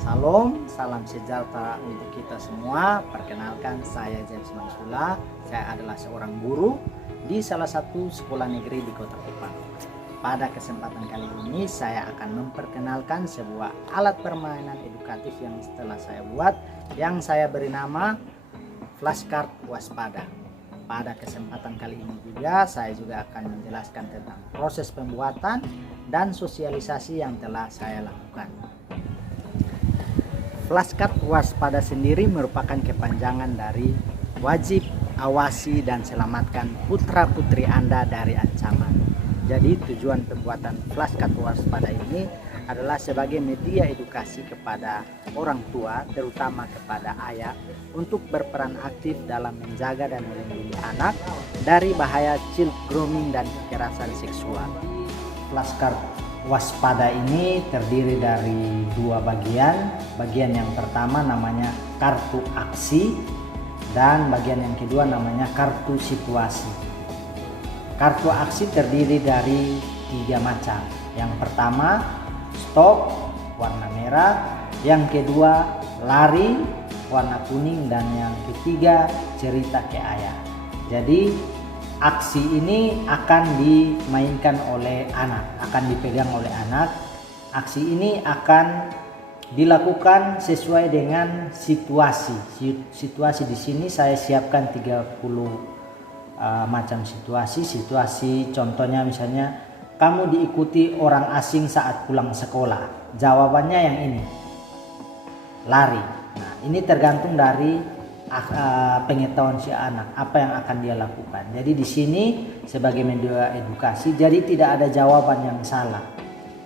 Salam, salam sejahtera untuk kita semua. Perkenalkan, saya James Mansula. Saya adalah seorang guru di salah satu sekolah negeri di Kota Kupang. Pada kesempatan kali ini saya akan memperkenalkan sebuah alat permainan edukatif yang setelah saya buat, yang saya beri nama flashcard waspada. Pada kesempatan kali ini juga saya juga akan menjelaskan tentang proses pembuatan dan sosialisasi yang telah saya lakukan. Flashcard waspada sendiri merupakan kepanjangan dari wajib awasi dan selamatkan putra-putri Anda dari ancaman. Jadi tujuan pembuatan flashcard waspada ini adalah sebagai media edukasi kepada orang tua, terutama kepada ayah, untuk berperan aktif dalam menjaga dan melindungi anak dari bahaya child grooming dan kekerasan seksual. Flashcard waspada ini terdiri dari dua bagian. Bagian yang pertama namanya kartu aksi dan bagian yang kedua namanya kartu situasi. Kartu aksi terdiri dari 3 macam. Yang pertama stop warna merah, yang kedua lari warna kuning, dan yang ketiga cerita ke ayah. Jadi aksi ini akan dimainkan oleh anak, akan dipegang oleh anak. Aksi ini akan dilakukan sesuai dengan situasi. Situasi di sini saya siapkan 30 macam situasi. Situasi contohnya misalnya kamu diikuti orang asing saat pulang sekolah. Jawabannya yang ini, lari. Nah, ini tergantung dari pengetahuan si anak, apa yang akan dia lakukan. Jadi di sini sebagai media edukasi, jadi tidak ada jawaban yang salah.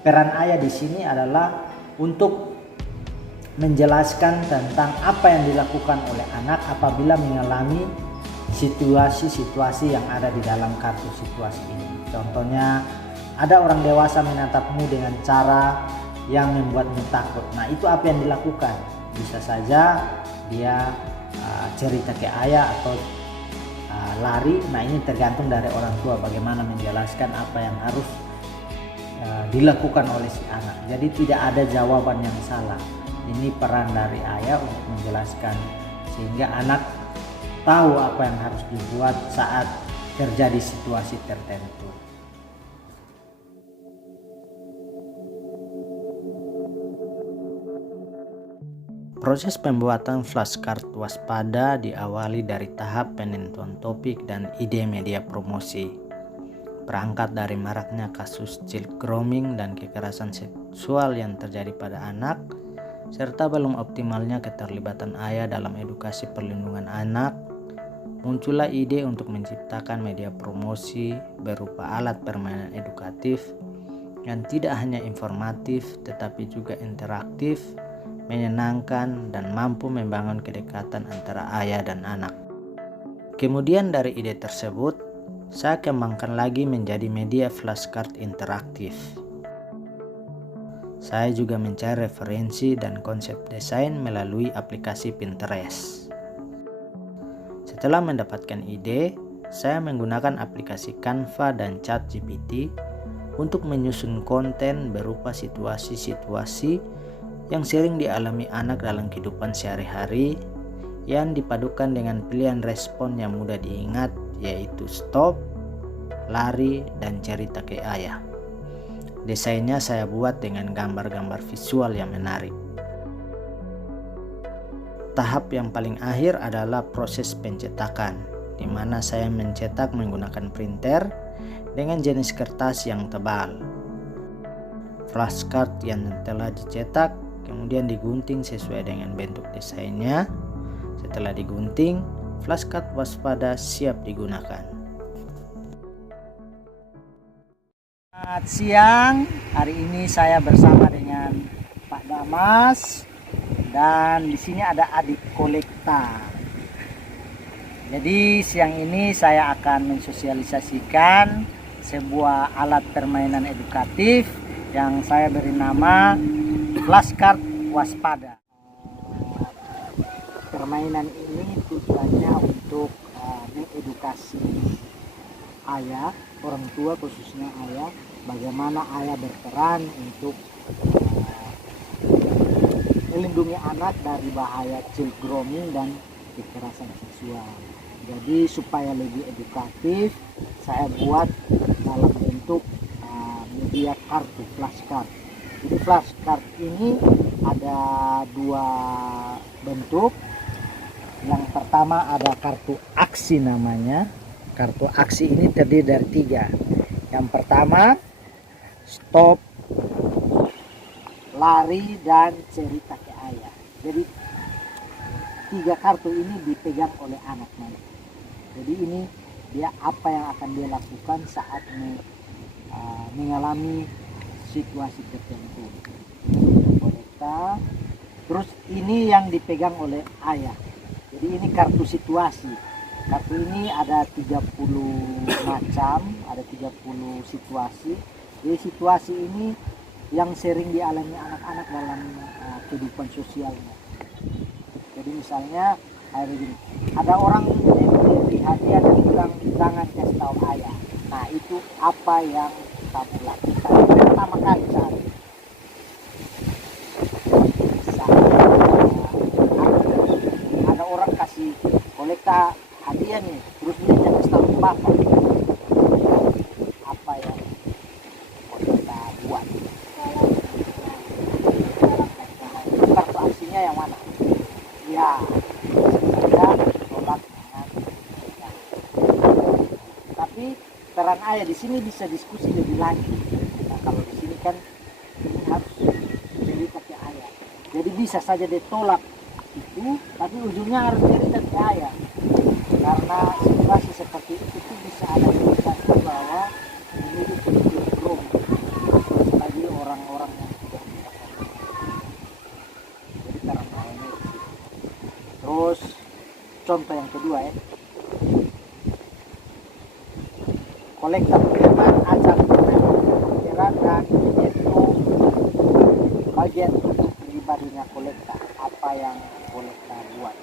Peran ayah di sini adalah untuk menjelaskan tentang apa yang dilakukan oleh anak apabila mengalami situasi-situasi yang ada di dalam kartu situasi ini. Contohnya ada orang dewasa menatapmu dengan cara yang membuatmu takut. Nah, itu apa yang dilakukan? Bisa saja dia cerita ke ayah atau lari. Nah, ini tergantung dari orang tua bagaimana menjelaskan apa yang harus dilakukan oleh si anak. Jadi tidak ada jawaban yang salah. Ini peran dari ayah untuk menjelaskan sehingga anak tahu apa yang harus dibuat saat terjadi situasi tertentu. Proses pembuatan flashcard waspada diawali dari tahap penentuan topik dan ide media promosi. Berangkat dari maraknya kasus child grooming dan kekerasan seksual yang terjadi pada anak, serta belum optimalnya keterlibatan ayah dalam edukasi perlindungan anak, muncullah ide untuk menciptakan media promosi berupa alat permainan edukatif yang tidak hanya informatif tetapi juga interaktif, menyenangkan, dan mampu membangun kedekatan antara ayah dan anak. Kemudian dari ide tersebut, saya kembangkan lagi menjadi media flashcard interaktif. Saya juga mencari referensi dan konsep desain melalui aplikasi Pinterest. Setelah mendapatkan ide, saya menggunakan aplikasi Canva dan ChatGPT untuk menyusun konten berupa situasi-situasi yang sering dialami anak dalam kehidupan sehari-hari, yang dipadukan dengan pilihan respon yang mudah diingat, yaitu stop, lari, dan cerita ke ayah. Desainnya saya buat dengan gambar-gambar visual yang menarik. Tahap yang paling akhir adalah proses pencetakan, di mana saya mencetak menggunakan printer dengan jenis kertas yang tebal. Flashcard yang telah dicetak kemudian digunting sesuai dengan bentuk desainnya. Setelah digunting, flashcard waspada siap digunakan. Selamat siang, hari ini saya bersama dengan Pak Damas dan di sini ada adik kolekta. Jadi siang ini saya akan mensosialisasikan sebuah alat permainan edukatif yang saya beri nama flashcard waspada. Permainan ini tujuannya untuk mengedukasi ayah, orang tua khususnya ayah, bagaimana ayah berperan untuk anak dari bahaya child grooming dan kekerasan seksual. Jadi supaya lebih edukatif, saya buat dalam bentuk media kartu flashcard. Jadi flashcard ini ada dua bentuk. Yang pertama ada kartu aksi namanya. Kartu aksi ini terdiri dari 3. Yang pertama stop, lari, dan cerita ke ayah. Jadi 3 kartu ini dipegang oleh anak nanti. Jadi ini dia apa yang akan dia lakukan saat mengalami situasi tertentu. Kolekta. Terus ini yang dipegang oleh ayah. Jadi ini kartu situasi. Kartu ini ada 30 macam, ada 30 situasi. Jadi situasi ini yang sering dialami anak-anak dalam kehidupan sosialnya. Jadi misalnya kayak begini, ada orang memberi hadiah dan bilang jangan kasih tahu ayah. Nah itu apa yang kamu lakukan pertama kali cari. Ada orang kasih kolekta hadiah nih, terus dia jangan kasih tahu bapak. Apa yang kolekta buat? Kartu aksinya yang mana? Ya, saya tolak dengan ya. Tapi peran ayah di sini bisa diskusi lebih lanjut. Nah, kalau di sini kan harus cerita ke ayah. Jadi bisa saja ditolak itu, tapi ujungnya harus cerita ke ayah. Karena situasi seperti itu bisa ada tulisannya bahwa ini itu belum bagi orang-orang yang tidak dipahami. Jadi karena ini. Terus contoh yang kedua ya, kolekta preman, ajak pikiran dan itu bagian tubuh pribadinya kolekta. Apa yang kolekta buat?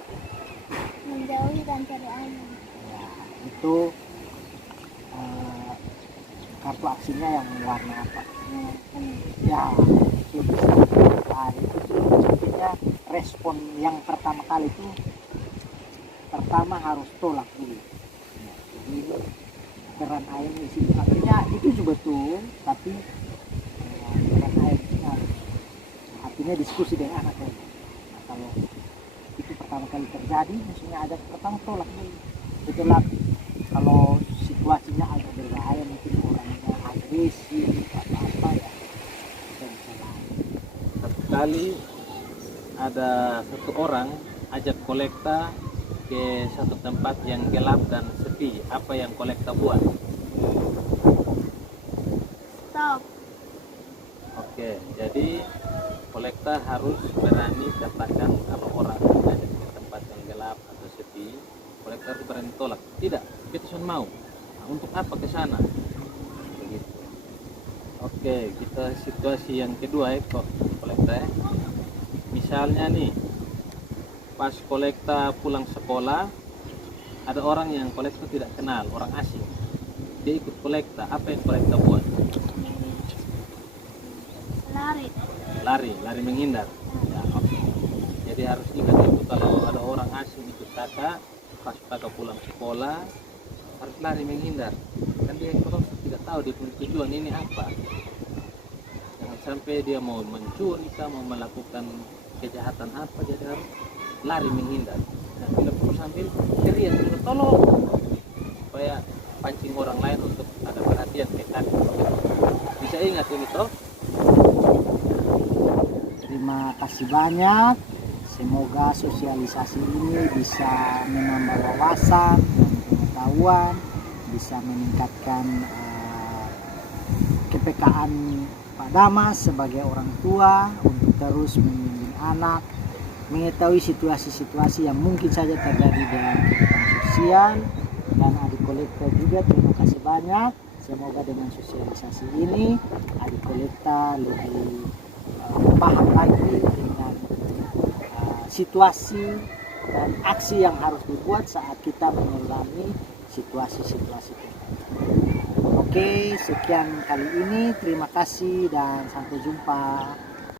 Menjauhi dan cari aman. Ya, itu kartu aksinya yang warna apa? Ya, itu bisa. Nah, itu contohnya respon yang pertama kali itu pertama harus tolak dulu. Nah, jadi peran ayah di situ artinya itu juga betul, tapi peran ayah itu harus artinya diskusi dengan anak ya. Nah, kalau itu pertama kali terjadi, maksudnya ada pertama tolak dulu. Setelah kalau situasinya agak berbahaya, mungkin orangnya agresif atau apa ya, kita bisa lain. Satu kali ada satu orang ajak kolekta ke satu tempat yang gelap dan sepi. Apa yang kolekta buat? Stop. Oke, jadi kolekta harus berani katakan kalau orang ajak ke tempat yang gelap atau sepi, kolekta harus berani tolak. Tidak, kita cuma mau. Nah, untuk apa ke sana? Begitu. Oke, kita situasi yang kedua ya kok kolekta ya. Misalnya nih, pas kolekta pulang sekolah, ada orang yang kolekta tidak kenal, orang asing. Dia ikut kolekta, apa yang kolekta buat? Lari. Lari menghindar. Ya, oke. Jadi harus ingat itu kalau ada orang asing ikut kakak, pas kakak pulang sekolah, harus lari menghindar. Kan dia tidak tahu dia punya tujuan ini apa. Jangan sampai dia mau mencuri, mau melakukan kejahatan apa, jadi harus lari menghindar. Nah, bila perlu sambil teriak, tolong, supaya pancing orang lain untuk ada perhatian ke kaki. Bisa ingat ini toh. Terima kasih banyak. Semoga sosialisasi ini bisa menambah wawasan dan pengetahuan, bisa meningkatkan kepekaan Pak Damas sebagai orang tua untuk terus membimbing anak, mengetahui situasi-situasi yang mungkin saja terjadi dalam kehidupan sosial. Dan adik kolekta juga terima kasih banyak. Semoga dengan sosialisasi ini adik kolekta lebih paham lagi dengan situasi dan aksi yang harus dibuat saat kita mengalami situasi-situasi tertentu. Oke, sekian kali ini. Terima kasih dan sampai jumpa.